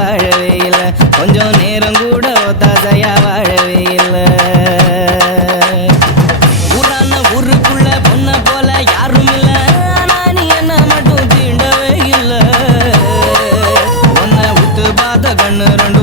வாழவே இல்லை கொஞ்சம் நேரம் கூட ஒத்தாசையா வாழவே இல்லை ஊரான ஊருக்குள்ள பொண்ண போல யாரும் இல்ல ஆனா நீ என்ன மட்டும் தீண்டவே இல்லை உன்னை உத்து பார்த்த கண்ணு ரெண்டு